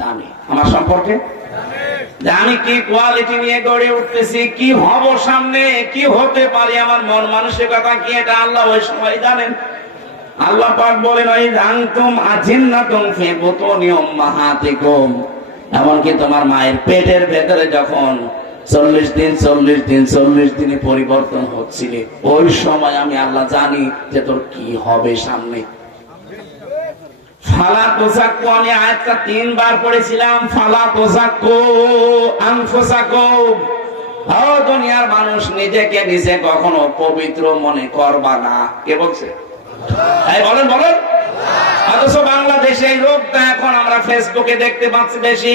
জানি আমার সম্পর্কে, আমি কি কোয়ালিটি নিয়ে গড়ে উঠতেছি, কি হব সামনে, কি হতে পারি, আমার মন মানসিকতা কি, এটা আল্লাহ ওই সময় জানেন। আল্লাহ পাক বলেন ওই আনতুম আজিন্নাতুম ফি বুতুনি উম্মাহাতিকুম, এমনকি তোমার মায়ের পেটের ভেতরে যখন 40 দিনে পরিবর্তন হচ্ছিল, ওই সময় আমি আল্লাহ জানি যে তোর কি হবে সামনে। ফালা তুযাক্কু, আমি আয়াতটা 3 বার পড়েছিলাম। ফালা তুযাক্কু আনফুসাকুম, ও দুনিয়ার মানুষ, নিজেকে নিজে কখনো পবিত্র মনে করবা না। কে বলছে? এই বলেন বলেন। অথচ বাংলাদেশে এই রোগটা এখন আমরা ফেসবুকে দেখতে পাচ্ছি বেশি।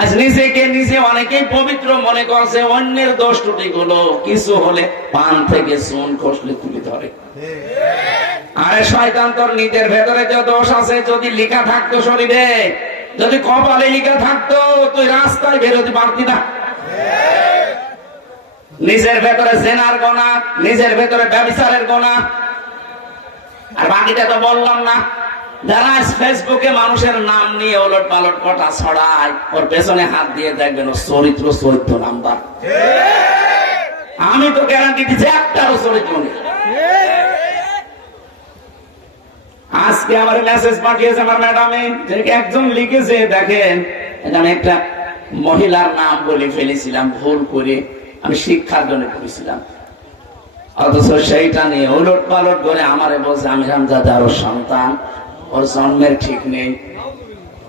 আজ নিজেকে নিজে অনেকেই পবিত্র মনে করছে, অন্যের দোষ ত্রুটি গুলো কিছু হলে পান থেকে চুন খসলে তুলে ধরে। আরে শয়তান, তোর নিজের ভেতরে যে দোষ আছে যদি লেখা থাকতো শরীরে, যদি কপালে লেখা থাকতো, তুই রাস্তায় বেরোতে পারতি না। নিজের ভেতরে জেনার গোনা, নিজের ভেতরে ব্যভিচারের গোনা, আর বাকিটা তো বললাম না। যারা ফেসবুকে মানুষের নাম নিয়ে ওলট পালট কথা ছড়ায়, ওর পেছনে হাত দিয়ে দেখবেন ও চরিত্র 14 নাম্বার। আমি তো গ্যারান্টি দিচ্ছি একটারও চরিত্র নেই। আজকে আমার মেসেজ পাঠিয়েছে আমার ম্যাডামে, একজন লিখেছে, দেখেন আমি একটা মহিলার নাম বলে ফেলেছিলাম ভুল করে, আমি শিক্ষার জন্য করেছিলাম, অথচ সেইটা নিয়ে ওলট পালট করে আমারে বলছে আমি হামজাদা ওর সন্তান, ওর জন্মের ঠিক নেই।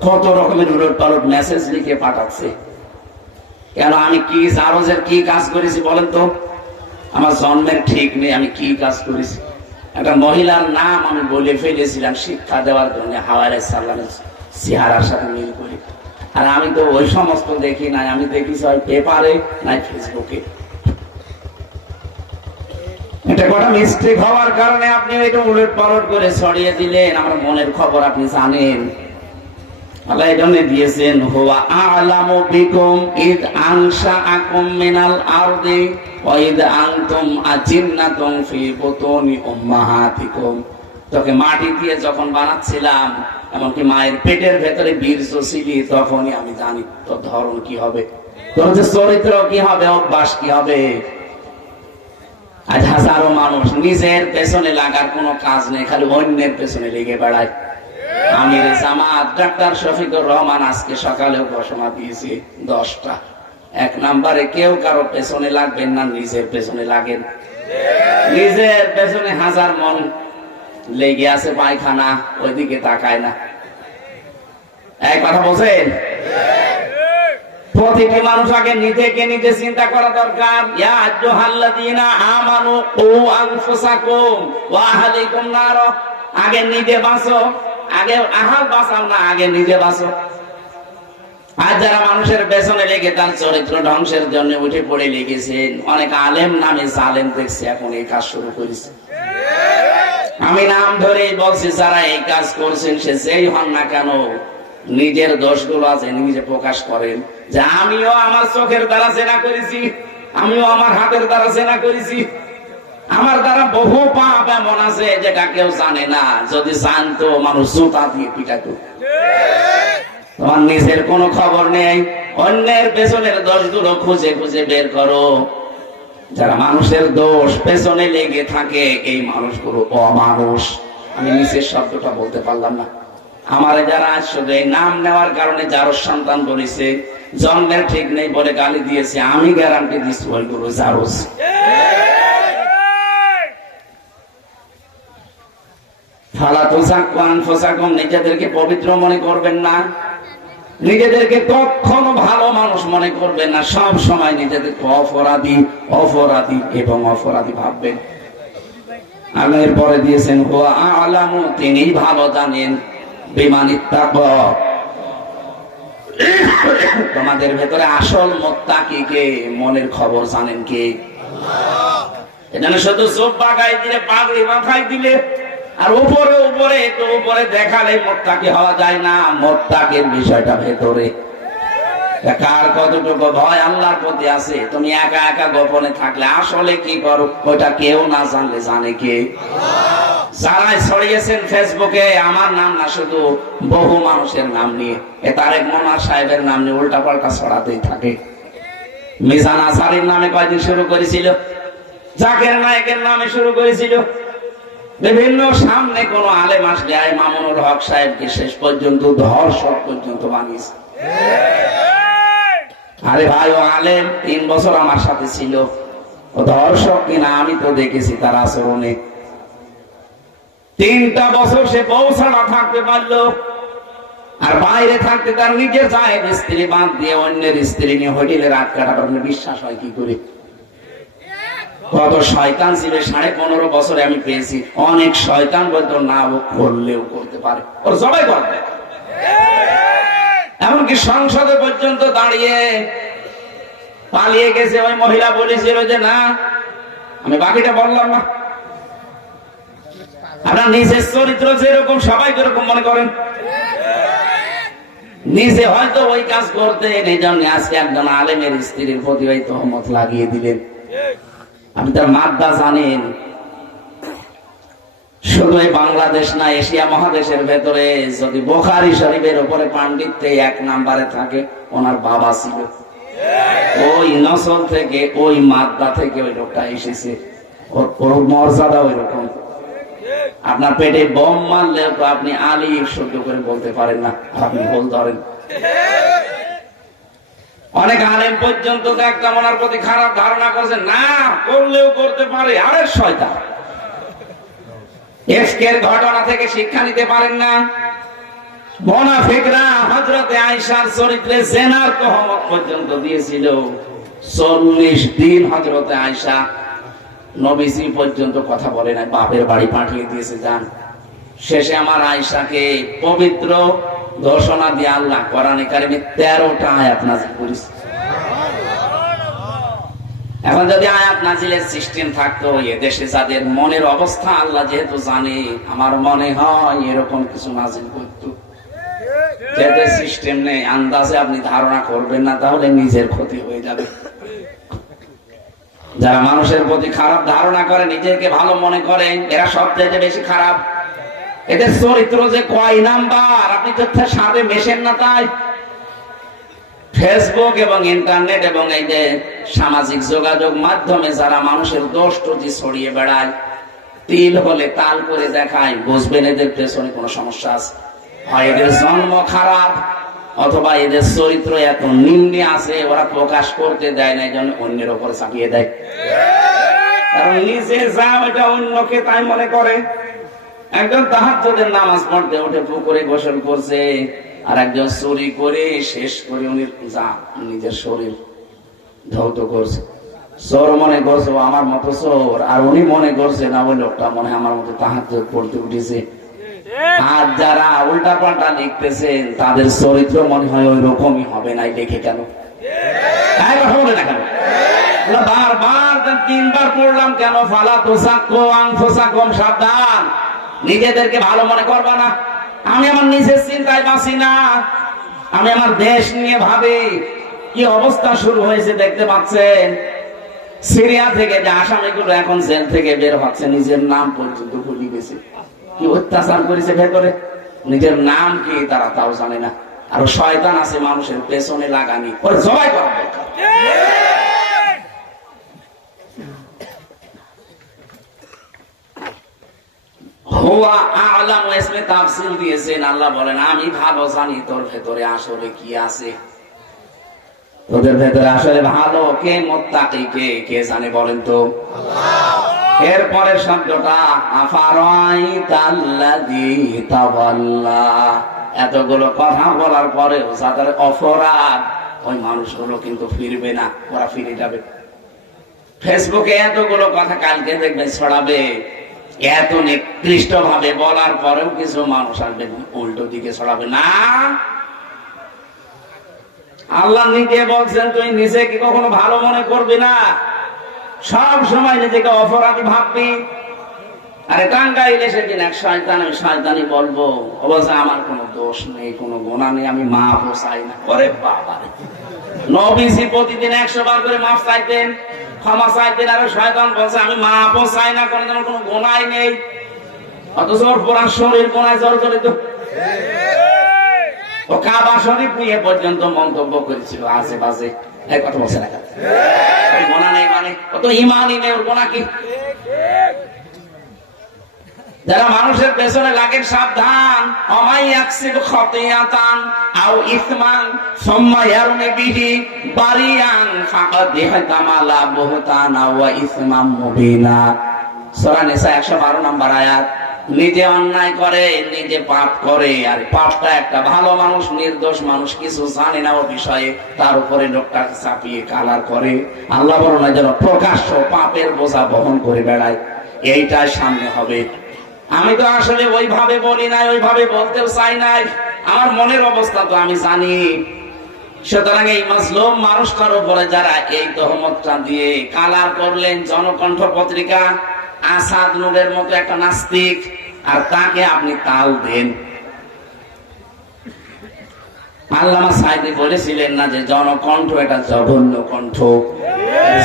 কত রকমের উলট পালট মেসেজ লিখে পাঠাচ্ছে। কেন? আমি কি জারজের কি কাজ করেছি বলেন তো? আমার জন্মের ঠিক নেই, আমি কি কাজ করেছি? একটা মহিলার নাম আমি বলে ফেলেছিলাম শিক্ষা দেওয়ার জন্য, হাওয়া আলাইহিস সালামের চেহারার সাথে মিল করি। আর আমি তো ওই সমস্ত দেখি নাই, আমি দেখি হয় পেপারে নাই ফেসবুকে। এটা কটা মিস্টেক হওয়ার কারণে আপনি এটা উলট পালট করে ছড়িয়ে দিলেন। আমার মনের খবর আপনি জানেন। আল্লাহ এই জন্য দিয়েছেন হুয়া আ'লামু বিকুম ইদ আনশাআকুম মিনাল আরদি ওয়া ইদ আনতুম আজিন্নাতুম ফি বুতুনি উম্মাহাতিকুম, তোকে মাটি দিয়ে যখন বানাচ্ছিলাম, এমনকি মায়ের পেটের ভেতরে বীর্য ছিলি, তখনই আমি জানি তোর ধরন কি হবে, তোর যে চরিত্র কি হবে, অভ্যাস কি হবে। আজ হাজারো মানুষ নিজের পেছনে লাগার কোনো কাজ নেই, খালি অন্যের পেছনে লেগে বেড়ায়। আমির জামাত ডাক্তার শফিকুর রহমান আজকে সকালেও ঘোষণা দিয়েছে 10টা। 1 নম্বরে কেউ কারো পেছনে লাগবেন না, নিজের পেছনে লাগেন। নিজের পেছনে হাজার মন লেগে আছে পায়খানা, ওইদিকে তাকায় না। এক কথা বলছেন? প্রতিটি মানুষ আগে নিজেকে নিজে চিন্তা করা দরকার। ইয়া আইয়ুহাল্লাযীনা আমানু কু আনফুসাকুম ওয়া আহলিকুম নার, আগে নিজে বাঁচো, আগে আহাল বাঁচাও না, আগে নিজে বাঁচো। আজ যারা মানুষের পেছনে লেগে তার চরিত্র ধ্বংসের জন্য উঠে পড়ে লেগেছেন, অনেক আলেম নামে জালেম দেখছে এখন এই কাজ শুরু করেছে। আমি নাম ধরেই বলছি, যারা এই কাজ করছেন সে যেই হন না কেন, নিজের দোষগুলো আছে নিজে প্রকাশ করেন যে আমিও আমার চোখের দ্বারা জেনা করেছি, আমিও আমার হাতের দ্বারা জেনা করেছি, আমার দ্বারা বহু পাপ এমন আছে যেটা কেউ জানে না, যদি জানতো মানুষ জুতা দিয়ে পিটাতো। তোমার নিজের কোনো খবর নেই, অন্যের পেছনের দোষগুলো খুঁজে খুঁজে বের করো। যারা মানুষের দোষ পেছনে লেগে থাকে, এই মানুষগুলো অমানুষ। আমি নিচের শব্দটা বলতে পারলাম না। আমার যারা শুধু এই নাম নেওয়ার কারণে যারো সন্তান বলেছে, জন্মের ঠিক নেই বলে গালি দিয়েছে, আমি গ্যারান্টি দিচ্ছি ওইগুলো জারোস। ফালা তুযাক্কু আনফুসাকুম, নিজেদেরকে পবিত্র মনে করবেন না, নিজেদেরকে কখনো ভালো মানুষ মনে করবেন না, সব সময় নিজেদেরকে অপরাধী অপরাধী এবং অপরাধী ভাববেন। আল্লাহ এরপরে দিয়েছেন হুয়া আ'লামু, তিনি ভালো জানেন, বিমানিত্তাকা, তোমাদের ভেতরে আসল মুত্তাকি কে, মনের খবর জানেন কে? এখানে শুধু চোখ বাগাই দিলে, পাগড়ি মাথায় দিলে আর উপরে উপরে একটু উপরে দেখালে মুত্তাকি হওয়া যায় না। মুত্তাকির বিষয়টা ভেতরে। কার কতটুকু ভয় আল্লাহর প্রতি আছে? তুমি একা একা গোপনে থাকলে আসলে কি করো ওটা কেউ না জানলে জানে কে? যারাই ছড়িয়েছেন ফেসবুকে আমার নাম না, শুধু বহু মানুষের নাম নিয়ে, তারেক মনোয়ার সাহেবের নাম নিয়ে উল্টা পাল্টা ছড়াতেই থাকে। মিজান আসারির নামে কয়দিন শুরু করেছিল, জাকের নায়কের নামে শুরু করেছিল, বিভিন্ন সামনে কোন আলেম আসলে মামুনুল হক সাহেবকে শেষ পর্যন্ত ধর্ষক পর্যন্ত বানিয়েছে। আরে ভাই, ও আলেম 3 বছর আমার সাথে ছিল, ও ধর্ষক কিনা আমি তো দেখেছি তার আচরণে। 3টা বছর সে বউ ছাড়া থাকতে পারলো, আর বাইরে থাকতে তার নিজের জায়েদ স্ত্রী বাদ দিয়ে অন্যের স্ত্রী নিয়ে হোটেলে রাত কাটাবার বিশ্বাস হয় কি করে? কত শয়তান ছিল 15.5 বছরে আমি পেয়েছি। অনেক শয়তান বলতো না ও করলেও করতে পারে, ওর সবাই করবে। এমনকি সংসদে পর্যন্ত দাঁড়িয়ে পালিয়ে গেছে। ওই মহিলা বলেছিল যে না, আমি বাকিটা বললাম না। আপনার নিজের চরিত্র যেরকম সবাই যেরকম মনে করেন, নিজে হয়তো ওই কাজ করতে এই জন্য আজকে একজন আলেমের স্ত্রীর প্রতি ওই তহমত লাগিয়ে দিলেন। আপনি তার মাদ্দা জানেন? শুধু বাংলাদেশ না, এশিয়া মহাদেশের ভেতরে যদি বুখারী শরীফের উপরে পাণ্ডিত্যে 1 নম্বরে থাকে, ওনার বাবা ছিল। ওই নসল থেকে, ওই মাদ্দা থেকে ওই লোকটা এসেছে। ওর মর্যাদা ওই রকম। আপনার পেটে বোম মারলে তো আপনি আলী সহ্য করে বলতে পারেন না, আপনি ভুল ধরেন। অনেক আলেম পর্যন্ত দেখতাম ওনার প্রতি খারাপ ধারণা করছে, না করলেও করতে পারে। আরে শয়তান, এর ঘটনা থেকে শিক্ষা নিতে পারেন না? মুনাফিকরা হযরতে আয়েশার চরিত্রে জেনার তহমত পর্যন্ত দিয়েছিল। 40 দিন হযরতে আয়েশা নবীজি পর্যন্ত কথা বলে নাই, বাপের বাড়ি পাঠিয়ে দিয়েছে যান। শেষে আমার আয়েশাকে পবিত্র ঘোষণা দিয়ে আল্লাহ কোরআনে কারিমে 13টা আয়াত নাযিল করেছে। এখন যদি আয়াত নাযিলের সিস্টেম থাকতো, এদেশে যাদের মনের অবস্থা আল্লাহ যেহেতু জানে, আমার মনে হয় এরকম কিছু নাযিল করতো। যেহেতু সিস্টেম নেই, আন্দাজে আপনি ধারণা করবেন না, তাহলে নিজের ক্ষতি হয়ে যাবে। যারা মানুষের প্রতি খারাপ ধারণা করে, নিজেকে ভালো মনে করে, এরা সবচেয়ে বেশি খারাপ। এদের চরিত্র যে কয় নাম্বার, আপনি তথ্যের সাথে মেশেন না। তাই ফেসবুক এবং ইন্টারনেট এবং এই যে সামাজিক যোগাযোগ মাধ্যমে যারা মানুষের দোষ ত্রুটি ছড়িয়ে বেড়ায়, তিল হলে তাল করে দেখায়, বুঝবেন এদের পেছনে কোনো সমস্যা আছে। হয় এদের জন্ম খারাপ, অথবা এদের চরিত্র এত নিম্নে আছে, ওরা প্রকাশ করতে দেয় না, এই জন্য অন্যের ওপর চাপিয়ে দেয়। কারণ নিজে যা ওইটা অন্যকে তাই মনে করে। একজন তাহাজ্জুদের নামাজ পড়তে উঠে পুকুরে গোসল করছে, আর একজন চুরি করে শেষ করে উনি যা নিজের শরীর ধৌত করছে। চোর মনে করছে ও আমার মতো চোর, আর উনি মনে করছে না ওই লোকটা মনে হয় আমার মতো তাহাজ্জুদ পড়তে উঠেছে। আর যারা উল্টা পাল্টা লিখতেছেন তাদের চরিত্র মনে হয় ওই রকমই হবে। নাই দেখে কেন হবে না? কেন বারবার 3বার পড়লাম কেন? ফালা তুযাক্কু আনফুসাকুম, সাবধান, নিজেদেরকে ভালো মনে করবা না। আমি আমার নিজের চিন্তায় বাঁচি না, আমি আমার দেশ নিয়ে ভাবি। কি অবস্থা শুরু হয়েছে দেখতে পাচ্ছেন? সিরিয়া থেকে যে আসামিগুলো এখন জেল থেকে বের হচ্ছে, নিজের নাম পর্যন্ত ভুলে গেছে। কি অত্যাচার করেছে ভেতরে, নিজের নাম কি তারা তাও জানে না। আর শয়তান আছে মানুষের পেছনে লাগানি, ওর জবাই করা দরকার। হুয়া আ'লামু ইসমে তাফসীর দিয়েছেন, আল্লাহ বলেন আমি ভালো জানি তোর ভেতরে আসলে কি আছে। তোদের ভেতরে আসলে ভালো কে, মুত্তাকি কে, কে জানে বলেন তো? আল্লাহ। এরপরের শব্দটা আফারাইতাল্লাযী তাওয়াল্লা। এতগুলো কথা বলার পরেও যাদের অপরাধ, ওই মানুষগুলো কিন্তু ফিরবে না, ওরা ফিরে যাবে। ফেসবুকে এতগুলো কথা কালকে দেখবে ছড়াবে, এত নিকৃষ্ট ভাবে বলার পরেও কিছু মানুষ আসবে উল্টো দিকে ছড়াবে না। আল্লাহ নিজে বলছেন তুই নিজেকে কখনো ভালো মনে করবি না, সব সময় নিজেকে অপরাধী ভাববি। আরে টাঙ্গাইলে সেদিন এক শয়তান, আমি শয়তানি বলবো, ও বলছে আমার কোনো দোষ নেই, কোনো গোনা নেই, আমি মাফ চাই না। ওরে বাবা, নবীজি প্রতিদিন 100 বার করে মাফ চাইতেন, ক্ষমা চাইতেন, আর শয়তান বলছে আমি মাফ চাই না, কোনো গোনাই নেই, অথচ ওর পুরা শরীর গোনায় জর্জরিত। ও কাবা শরীফ নিয়ে পর্যন্ত মন্তব্য করেছিল আশেপাশে, এই কথা বলছে না, গোনা নেই মানে ও তো ইমানই নেই, ওর গোনা কি? যারা মানুষের পেছনে লাগেন সাবধান, অমাই ইয়াকসিব খতিয়াতান আও ইসমান সুম্মা ইয়ারমি বিহি বারিয়ান ফাকাদ ইহতামালা বুহতানা ওয়া ইসমান মুবিনা। সূরা নিসা 112 নম্বর আয়াত। নিজে অন্যায় করে, নিজে পাপ করে, আর পাপটা একটা ভালো মানুষ, নির্দোষ মানুষ, কিছু জানে না ও বিষয়ে, তার উপরে লোকটাকে চাপিয়ে কালার করে। আল্লাহ বলেন যেন প্রকাশ্য পাপের বোঝা বহন করে বেড়ায়, এইটাই সামনে হবে। আমি তো আসলে ওইভাবে বলি নাই, ওইভাবে বলতেও চাই নাই, আমার মনের অবস্থা তো আমি জানি। সুতরাং এই মাজলুম মানুষটার উপরে যারা এই তহমতটা দিয়ে কালার করলেন, জনকণ্ঠ পত্রিকা আসাদ নূরের মতো একটা নাস্তিক, আর তাকে আপনি তাল দেন। আল্লামা সাঈদী বলেছিলেন না যে জনকণ্ঠ এটা জঘন্য কণ্ঠ,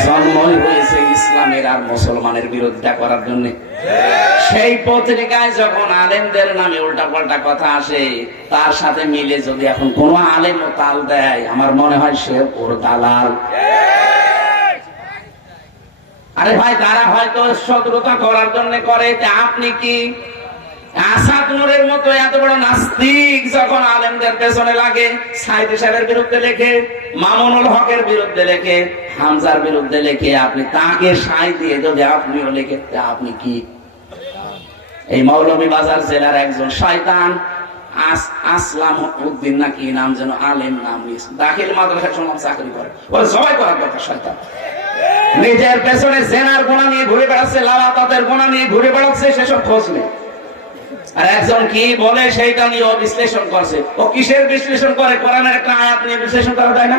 জন্মই হয়েছে ইসলামের আর মুসলমানের বিরোধিতা করার জন্য। সেই পত্রিকায় যখন আলেমদের নামে উল্টাপাল্টা কথা আসে, তার সাথে মিলে যদি এখন কোন আলেম তাল দেয়, আমার মনে হয় সে ওর দালাল। আরে ভাই, তারা হয়তো শত্রুতা করার জন্য করে, আপনি কি? আসাদ নূরের মতো এত বড় নাস্তিক যখন আলেমদের পেছনে লাগে, সাঈদী সাহেবের বিরুদ্ধে লেখে, মামুনুল হকের বিরুদ্ধে লেখে, হামজার বিরুদ্ধে লেখে, আপনি তাকে সাই দিয়ে যদি আপনিও লেখে, আপনি কি? এই মৌলভীবাজার জেলার একজন শয়তান আসলাম উদ্দিন না কি নাম যেন, আলেম নাম, দাখিল মাদ্রাসার সময় চাকরি করে, ওরা সবাই করার কথা শয়তান। নিজের পেছনে জেনার গোনা নিয়ে ঘুরে বেড়াচ্ছে, লাওয়াতাতের গোনা নিয়ে ঘুরে বেড়াচ্ছে, সেসব খোঁজ নেই। আর একজন কি বলে সেইটা নিয়ে ও বিশ্লেষণ করছে। ও কিসের বিশ্লেষণ করে? কোরআনের একটা আয়াত নিয়ে বিশ্লেষণ করা যায় না?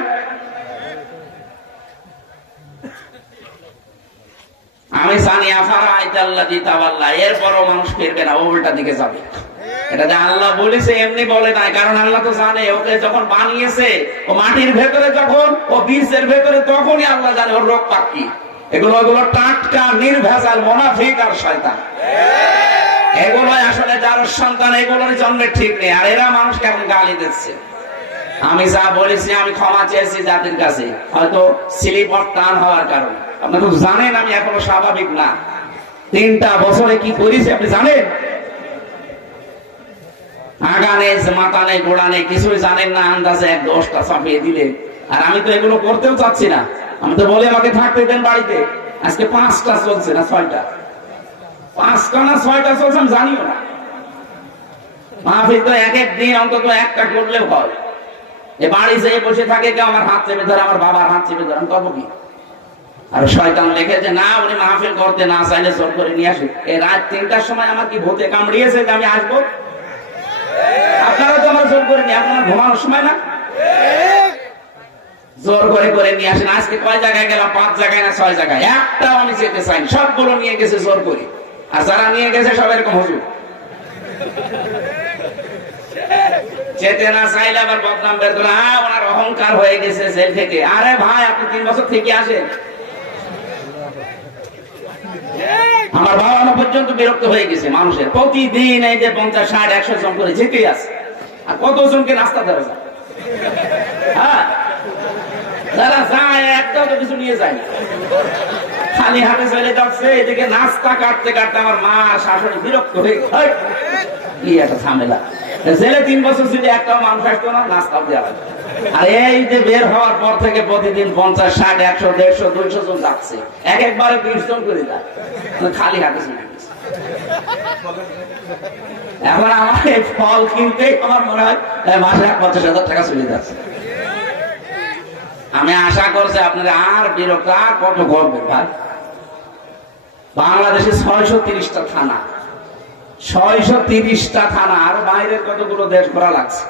আমি জানি আফারা আইতাল্লাযী তাওয়াল্লা, এরপরও মানুষ ফিরবে না, ও উল্টা দিকে যাবে। এটা যে আল্লাহ বলেছে এমনি বলে নাই, কারণ আল্লাহ তো জানে ওকে যখন বানিয়েছে, ও মাটির ভেতরে যখন, ও বীজের ভেতরে, তখনই আল্লাহ জানে ওর রোগ পাক কি। এগুলো টাটকা নির্ভেজাল মুনাফিক আর শয়তান। এগুলো আসলে যার সন্তান, এগুলোর জন্মের ঠিক নেই, আর এরা মানুষকে এখন গালি দিচ্ছে। আমি যা বলেছি, আমি ক্ষমা চেয়েছি জাতির কাছে, হয়তো স্লিপ অফ টান হওয়ার কারণে। আপনি তো জানেন আমি এখনো স্বাভাবিক না। 3টা বছরে কি করেছি আপনি জানেন? আগা নেই, মাথা নেই, গোড়া নেই, কিছুই জানেন না, আন্দাজে 1-10টা চাপিয়ে দিলে। আর আমি তো এগুলো করতেও চাচ্ছি না, আমি তো বলে আমাকে থাকতে দেন বাড়িতে। আজকে 5টা চলছে না 6টা, 5টা না 6টা চলছে, আমি জানিও না। মাহফিল তো এক দিন অন্তত একটা করলেও হয়। এ বাড়ি যেয়ে বসে থাকে কেউ আমার হাত চেপে ধরে, আমার বাবার হাত চেপে ধরে, আমি করবো কি? আর শয়তান লিখেছে না, উনি মাহফিল করতে না চাইলে জোর করে নিয়ে আসে। এই রাত 3টার সময় আমার কি ভূতে কামড়িয়েছে যে আমি আসবো? আপনারা তো আমার জোর করে নিয়ে, আপনারা ঘুমানোর সময় না, জোর করে করে নিয়ে আসেন। আজকে কয় জায়গায় গেলাম? 5 জায়গায় না 6 জায়গায়, একটাও আমি যেতে চাই, সবগুলো নিয়ে গেছে জোর করে। আর যারা নিয়ে গেছে সব এরকম হুজুর, যেতে না চাইলে আবার বদনাম বের করে, ওনার অহংকার হয়ে গেছে জেল থেকে। আরে ভাই, আপনি 3 বছর থেকে আসেন। আমার বাবা মা পর্যন্ত বিরক্ত হয়ে গেছে মানুষের, প্রতিদিন এই যে 50, 60, 100 জন করে যেতেই আছে। আর কতজনকে নাস্তা দেওয়া যায়? হ্যাঁ, যারা যায় একটাও তো কিছু নিয়ে যায় না, খালি হাতে চলে যাচ্ছে। এদিকে নাস্তা কাটতে কাটতে আমার মা শাশুড়ি বিরক্ত হয়ে, কি একটা ঝামেলা। জেলে 3 বছর যদি একটাও মানুষ আসতো না, নাস্তা দেওয়া লাগে। আর এই যে বের হওয়ার পর থেকে প্রতিদিন 50, 60, 100, 150, 200 জন যাচ্ছে, একবারে 20 জন করে যায়, খালি হাতে চলে গেছে। এখন আমার এই ফল কিনতে আমার মনে হয় মাসে 50,000 টাকা চলে যাচ্ছে। আমি আশা করছি আপনারা আর বিরক্ত, আর কত করবেন ভাই। বাংলাদেশে 630টা থানা, 630টা থানা, আর বাইরের কতগুলো দেশ ঘোরা লাগছে।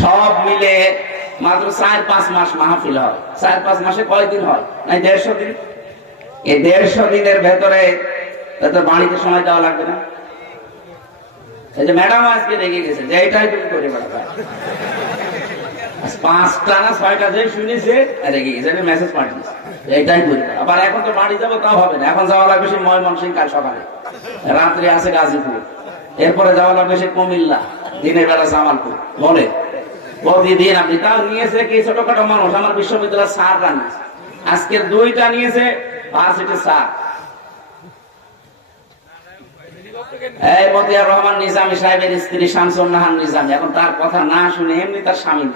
সব মিলে মাত্র 4-5 মাস মাহফিল হয়। 4-5 মাসে কয়দিন হয়? নাই 150 দিন। এই 150 দিনের ভেতরে তাতে বাড়িতে সময় দেওয়া লাগবে না। এই যে ম্যাডাম আজকে রেগে গেছে যে এটাই তুমি করে বেড়াবে, 5টা না 6টা যে শুনেছে রেগে গেছে, মেসেজ পাঠিয়েছে এইটাই করি। আবার এখন তো বাড়ি যাবো তাও হবে না, এখন যাওয়া লাগবে সে ময়মনসিংহ কাল সকালে, রাত্রে আছে গাজীপুর, এরপরে যাওয়া লাগবে সে কুমিল্লা, দিনের বেলা জামালপুর। বলে প্রতিদিন আপনি তাও নিয়েছে কি ছোটখাটো মানুষ, আমার বিশ্ববিদ্যালয়ের স্যার রান্না আজকের 2টা নিয়েছে ভার্সিটির স্যার। এই মতিয়ার রহমান নিজামী সাহেবের স্ত্রী শামসুন নাহার নিজামী, এখন তার কথা না শুনে এমনি তার স্বামী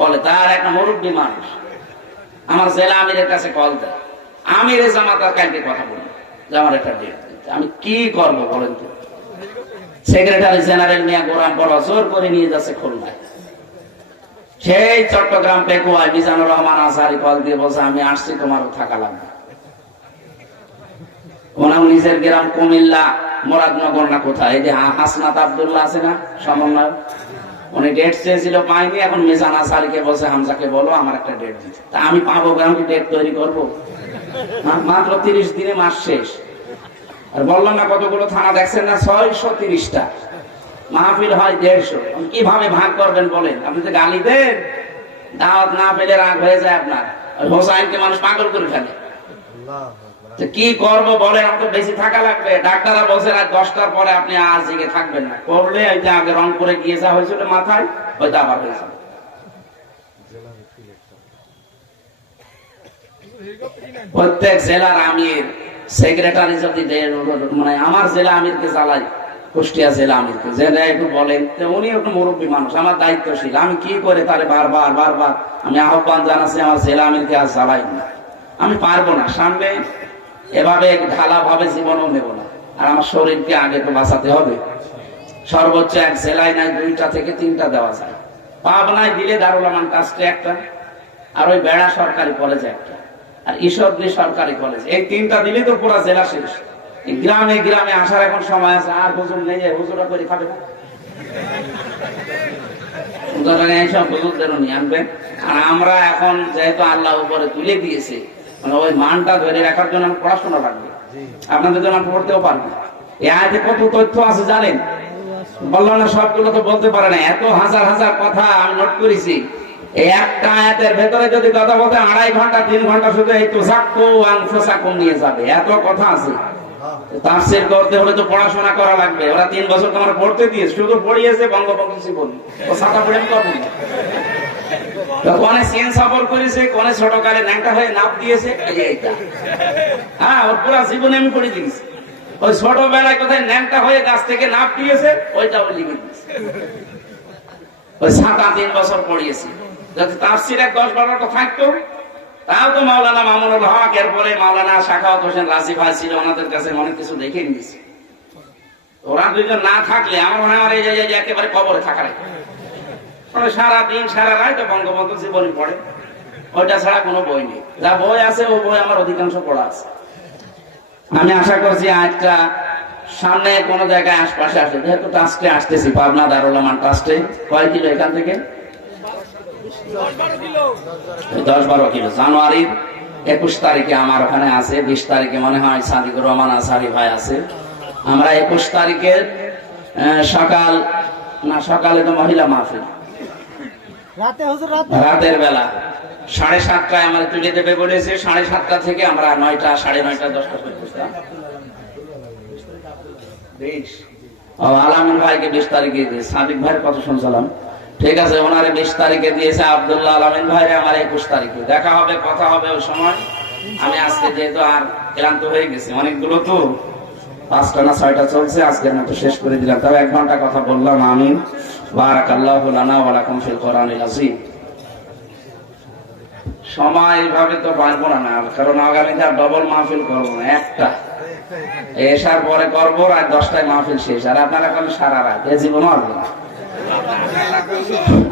বলে তার একটা মুরব্বী মানুষ আমার জেলা আমিরের কাছে কল দেয়, আমিরে জামাতার কালকে কথা বলি যে আমার একটা ডেট, আমি কি করবো বলেন তো? সেক্রেটারি জেনারেল নিয়ে গোরাম বড় জোর করে নিয়ে যাচ্ছে খুলনায়। সেই চট্টগ্রাম পেকুয়ায় মিজানুর রহমান আজহারি কল দিয়ে বলছে আমি আসছি, তোমারও থাকা লাগবে। ওনার নিজের গ্রাম কুমিল্লা মুরাদনগর না কোথায়, এই যে হাসনাত আব্দুল্লাহ আছে না সমন্বয়, উনি ডেট চেয়েছিল পাইনি, এখন মিজান আজহারিকে বলছে হামজাকে বলো আমার একটা ডেট দিতে। তা আমি পাবো কেন, ডেট তৈরি করবো? মাত্র 30 দিনে মাস শেষ। আর বললাম না কতগুলো থানা দেখছেন না, 630টা মাহফিল হয় 150, কিভাবে ভাগ করবেন বলেন? আপনি তো গালি দেন, দাওয়াত না পেলে রাগ হয়ে যায় আপনার। হোসাইনকে মানুষ পাগল করে ফেলে। কি করবো বলেন? তো বেশি থাকা লাগবে। ডাক্তাররা বলছে রাত 10টার পরে আপনি আর জেগে থাকবেন না, করলে ওই যে আগে রংপুরে গিয়ে যা হয়েছিল মাথায় ওইটা আবার হয়েছে। প্রত্যেক জেলার আমির সেক্রেটারি যদি মানে আমার জেলা আমিরকে জ্বালাই, কুষ্টিয়া জেলা আমিরকে জেলা একটু বলেন, উনি একটু মুরব্বী মানুষ, আমার দায়িত্বশীল, আমি কি করে তারে বারবার আমি আহ্বান জানাচ্ছি আমার জেলা আমিরকে আর জ্বালাই না, আমি পারবো না সামনে এভাবে ঢালা ভাবে জীবনও নেব না। আর আমার শরীরকে আগে তো বাঁচাতে হবে। সর্বোচ্চ এক জেলায় নাই 2টা থেকে 3টা দেওয়া যায়। পাবনায় দিলে দারুল আমান ট্রাস্টে একটা, আর ওই বেড়া সরকারি কলেজে একটা, আর ঈশ্বরদী সরকারি কলেজ, এই 3টা দিলে তো পুরো জেলা শেষ। গ্রামে গ্রামে আসার এখন সময় আছে, আর হুজুর নেই, হুজুরা করে খাবে না, এইসব হুজুরদেরও নিয়ে আনবেন। আর আমরা এখন যেহেতু আল্লাহ উপরে তুলে দিয়েছে, মানে ওই মানটা ধরে রাখার জন্য পড়াশোনা লাগবে, আপনাদের জন্য পড়তেও পারবে। এই আয়াতে কত তথ্য আছে জানেন? বললাম না সবগুলো তো বলতে পারে না, এত হাজার হাজার কথা আমি নোট করেছি। এই একটা আয়াতের ভেতরে যদি কথা বলতে 2.5 ঘন্টা 3 ঘন্টা শুধু এই তোষাক্কু আনফুসাকুম নিয়ে যাবে, এত কথা আছে। তাফসীর করতে হলে তো পড়াশোনা করা লাগবে। ওরা 3 বছর তোমার পড়তে দিয়ে শুধু পড়িয়েছে বঙ্গবন্ধু জীবন, ও ছাতা পড়ে করবে না। কোনে সিএন সফর করেছে, কোনে ছোটকালে ন্যাংটা হয়ে নাপ দিয়েছে, এইটা হ্যাঁ ওর পুরো জীবনে আমি পড়ে দিয়েছি। ওই ছোটবেলায় কোথায় ন্যাংটা হয়ে গাছ থেকে নাপ দিয়েছে ওইটাও লিখে দিয়েছে। ওই ছাতা 3 বছর পড়িয়েছি। যদি তাফসীর 10-12টা থাকতো তাও তো মাওলানা মামুনুল হক, এরপরে মাওলানা শাখাওয়াত হোসেন রাজি ভাই ছিল, ওনাদের কাছে অনেক কিছু দেখে নিয়েছি। ওরা 2জন না থাকলে আমার মনে হয় এই একেবারে কবরে থাকার, সারাদিন সারা রাত বঙ্গবন্ধু জীবনী পড়ে, ওইটা ছাড়া কোনো বই নেই। যা বই আছে ও বই আমার অধিকাংশ পড়া আছে। আমি আশা করছি আজটা সামনে কোন জায়গায় আশপাশে আসে, যেহেতু ট্রাস্টে আসতেছি, পাবনা দারুল আমান ট্রাস্টে। কয় কিলো এখান থেকে? 10-12 কিলো। জানুয়ারির 21 তারিখে আমার ওখানে আছে, 20 তারিখে মনে হয় সাদিকুর রহমান আজহারি ভাই আছে। আমরা 21 তারিখের সকালে তো মহিলা মাহফিল, রাতের বেলা 7:30টায় আমরা তুলে দেবে বলেছে। 7:30টা থেকে আমরা 9টা 9:30 10টা পর্যন্ত। আলামিন ভাইকে 20 তারিখে দিয়েছে, সাদিক ভাইয়ের কথা শুনছিলাম, ঠিক আছে, ওনারে 20 তারিখে দিয়েছে। আব্দুল্লাহ আলামিন ভাই আমার 21 তারিখে দেখা হবে, কথা হবে ওই সময়। আমি আজকে যেহেতু আর ক্লান্ত হয়ে গেছি, অনেকগুলো তো 5টা না 6টা চলছে, আজকের মতো শেষ করে দিলাম। তবে 1 ঘন্টা কথা বললাম। আমিন। বারাকাল্লাহু লানা ওয়া লাকুম ফিল কোরআনিল আযীম। সময় এইভাবে তো পারবো না, কারণ আগামীতে আর ডবল মাহফিল করবো না, একটা এসার পরে করবো, রাত 10টায় মাহফিল শেষ। আর আপনারা এখন সারা রাত এ জীবনও আসবে না।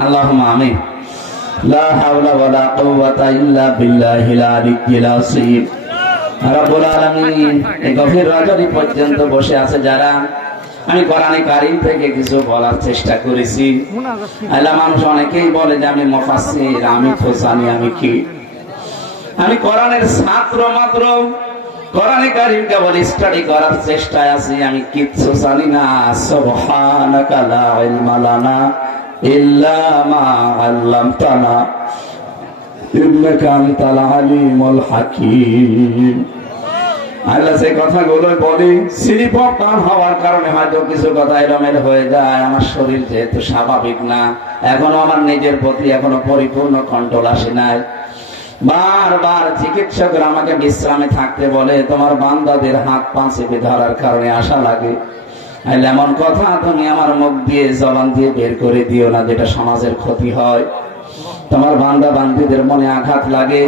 আল্লাহুম্মা আমিন। লা হাওলা ওয়ালা কুওয়াতা ইল্লা বিল্লাহিল আলিয়্যিল আযীম। রব্বুল আলামিন এই গভীর রজনী পর্যন্ত বসে আছে যারা, আমি কোরআনে কারীম থেকে কিছু বলার চেষ্টা করেছি। আল্লাহ, মানুষ অনেকেই বলে যে আমি মুফাসসির, আমি তো জানি আমি কি, আমি কোরআনের ছাত্র মাত্র। কোরআনে কারীম কেবল স্টাডি করার চেষ্টায় আছি, আমি কিচ্ছু জানি না। সুবহানাকা লা ইলমা লানা ইল্লা মা আল্লামতানা ইন্নাকা আনতাল আলিমুল হাকীম। আল্লাহ সেই কথাগুলো বলি, স্লিপ অফ টাং হওয়ার কারণে হয়তো কিছু কথা এলোমেলো হয়ে যায়। আমার শরীর যেহেতু স্বাভাবিক না, এখনো আমার নিজের প্রতি এখনো পরিপূর্ণ কন্ট্রোল আসে নাই। বারবার চিকিৎসকরা আমাকে বিশ্রামে থাকতে বলে, তোমার বান্দাদের হাত পা চেপে ধরার কারণে আশা লাগে। এমন কথা তুমি আমার মুখ দিয়ে জবান দিয়ে বের করে দিও না, যেটা সমাজের ক্ষতি হয়। তোমার বান্দা বান্দীদের মনে আঘাত লাগে।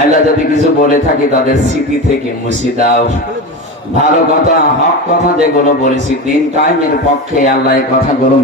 আল্লাহ যদি কিছু বলে থাকি তাদের স্মৃতি থেকে মুছে দাও। ভালো কথা, হক কথা যেগুলো বলেছি দিন কায়েমের পক্ষে, আল্লাহ এই কথাগুলো